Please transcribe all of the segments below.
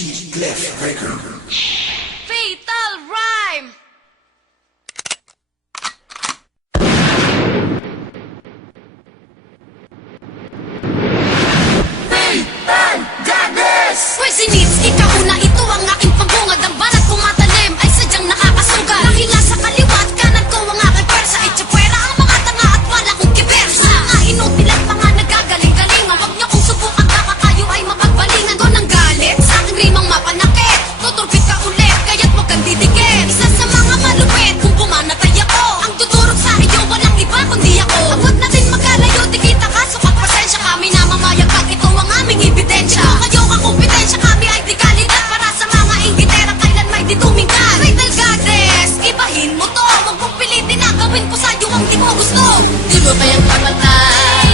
G Clef Record. Fatal Rhyme! Fatal Goddess! Hoy sinits, ikaw na ito ang aking pagbungad. Ang balat kong matalim ay sadyang nakakasugal. Dahil nasa kaliwa at kanan ko ang aking pwersa. Itsapwera ang mga tanga at wala kong kibersa. Mga inutil at mga nagagaling-galingan. Huwag niyo kong subukan, baka kayo ay mapagbalingan ko ng galit. Sa aking rimang mapanakit, tuturbit ka ulit, kaya't huwag kang didikit. Isa sa mga malupit, kung pumanatay ako, ang tuturog sa iyo, walang iba kundi ako. Huwag natin magkalayo, di kita kaso pasensya. Kami na mamayag pag ito ang aming ebidensya. Kung kayo ang kompetensya, kami ay di kalidad. Para sa mga ingitera, kailan may di tumingkad. Fatal Goddess, ibahin mo to. Huwag mong pilitin na gawin ko sa'yo ang di mo gusto. Di mo kayang papatay,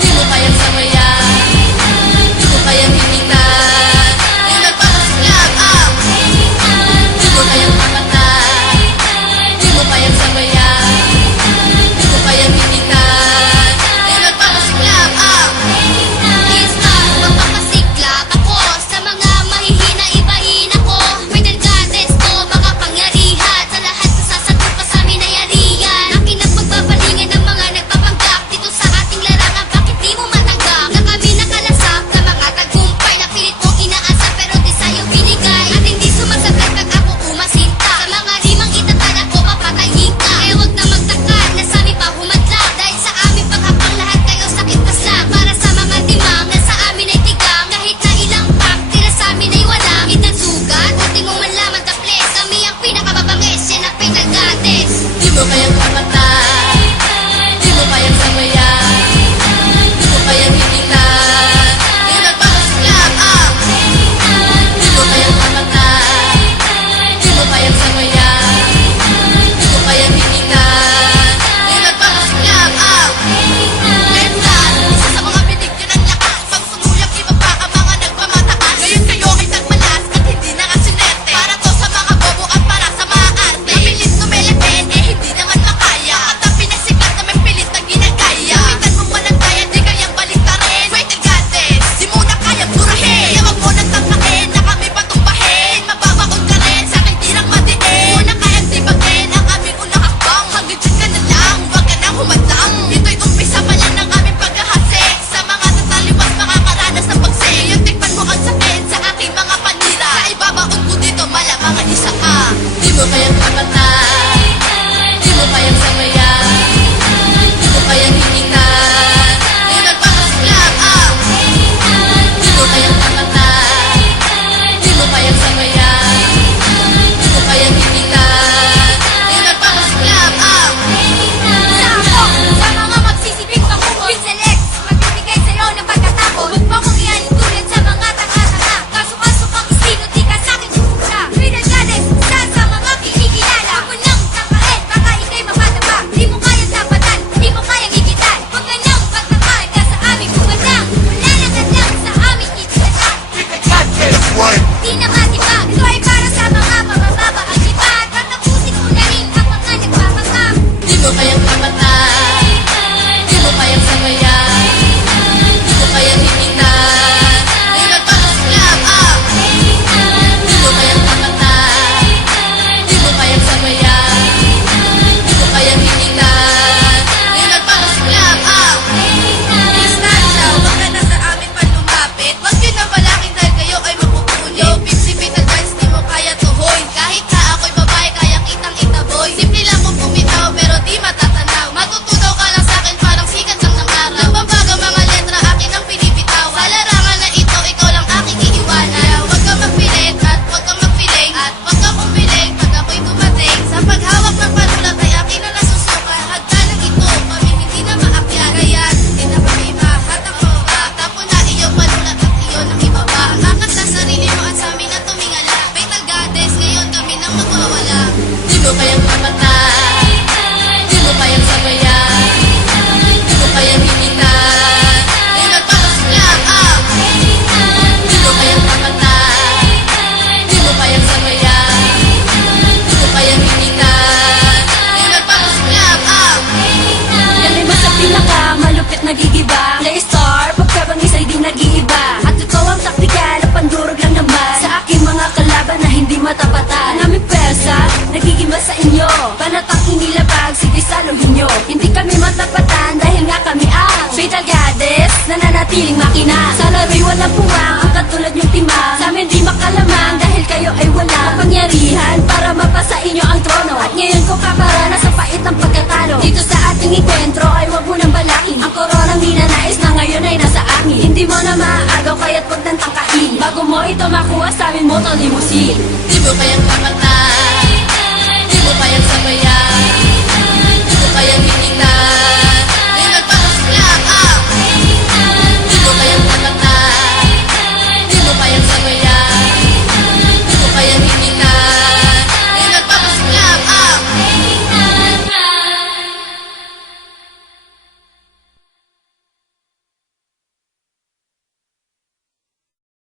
di mo kayang samayan, di mo kayang himitan, yung nagpapasikap up. Di mo kayang papatay, di mo kayang samayan, di mo kayang himitan, yung nagpapasikap up. Isa, magpapasiklap ako sa mga mahihina, ibahin ako. Fatal Goddess ko, makapangyarihan sa lahat sa sasagot pa sa amin ay ariyan. Akin ang pagbabalingan ng mga nagpapanggap dito sa ating larangan, bakit di mo matanggap na kami nakalasap sa mga tagumpay na pilit mong inaasa pero di sa'yo binigay. At hindi sumasagot pag ako umasinta sa mga rimang itatala ko, papatayin ka. Eh huwag na magtaka na sa amin pa humadlang, dahil sa aming paghapang lahat kayo sakit paslang. Para sa mga timang na sa amin ay tigang, kahit na ilang pack tira sa amin ay walang kitang sugat. Buti mo malaman the place, kami ang pinakamabangis, yan ang Fatal Goddess. Di mo kayang papatay, di mo kayang samayan, di mo kayang himitan, yung nagpapasikap up. Di mo kayang papatay, di mo kayang samayan, di mo kayang himitan, yung nagpapasikap up. Mental, isa sa mga binigyan ng lakas, pagsunuyak iba pa ka mga nagpamatakas. Ngayon kayo ay nagmalas at hindi na kasinerte. Para to sa mga bobo at para sa mga arte. Kapilit tumelepin, eh hindi naman makaya. At ang pinasikat na may pilit na ginagaya. Kapitan mo man ang kaya, di kayang baliktarin. Fatal Goddess, di mo na kayang burahin. Kaya wag mo nang tapakin na kami patumbahin. Mababakot ka rin sa aking tirang matiin. Muna kayang tibagin ang aming unang hakbang. Hanggang dyan ka na lang, wag ka nang humadlang. Ito'y umpisa pa lang ng aming paghahasik. Sa mga tataliwas makakaranas ng pagsik. Ngayon tikman mo ang sakit sa aking mga panira. Sa ibabaon ko dito malamang ang isa ka. Di mo kayang papatay, di mo kayang samayan, di mo kayang himitan, yung nagpapasikap up. Di mo kayang papatay, di mo kayang samayan, di mo kayang himitan, yung nagpapasikap up. Sako, sa mga magsisiping pangungol. Pinselex, magbibigay sa'yo ng pagkatapos. Huwag mo kong ialin tulad sa mga tanga-tanga. Kaso-kaso kang istino, di ka sa'kin sumula. Fatal Goddess, isa sa mga kinikilala. Huwag mo nang tangkain, baka ika'y mapadapa. Di mo kayang tapatan, di mo kayang igitan. Huwag ka nang pagtamaan ka sa aming bugatang. Wala lang sa aming itigatan. Goddess One! Di na matibag, ito ay para sa mga mabababa ang ipad. Patapusin mo na rin ang mga nagpapanggap. Di mo kayang papatay, di mo kayang samayan, di mo kayang himitan, yung nagpapasikap up. Di mo kayang papatay, di mo kayang samayan, di mo kayang himitan, yung nagpapasikap up. Distansya, huwag ka na sa amin pa lumapit. Huwag yun na malaking dahil kayo ay mapupulo. Pinsip piling makina. Sa laro'y walang puwang, ang katulad yung timang. Sa amin di makalamang dahil kayo ay walang kapangyarihan para mapasa inyo ang trono. At ngayon ko paparana sa pait ng pagkatalo. Dito sa ating enkwentro ay wag mo nang balakin. Ang koronang ninanais na ngayon ay nasa akin. Hindi mo na maaagaw kaya't wag nang tangkain. Bago mo ito makuha sa amin mo to limusin. Di mo kayang mamata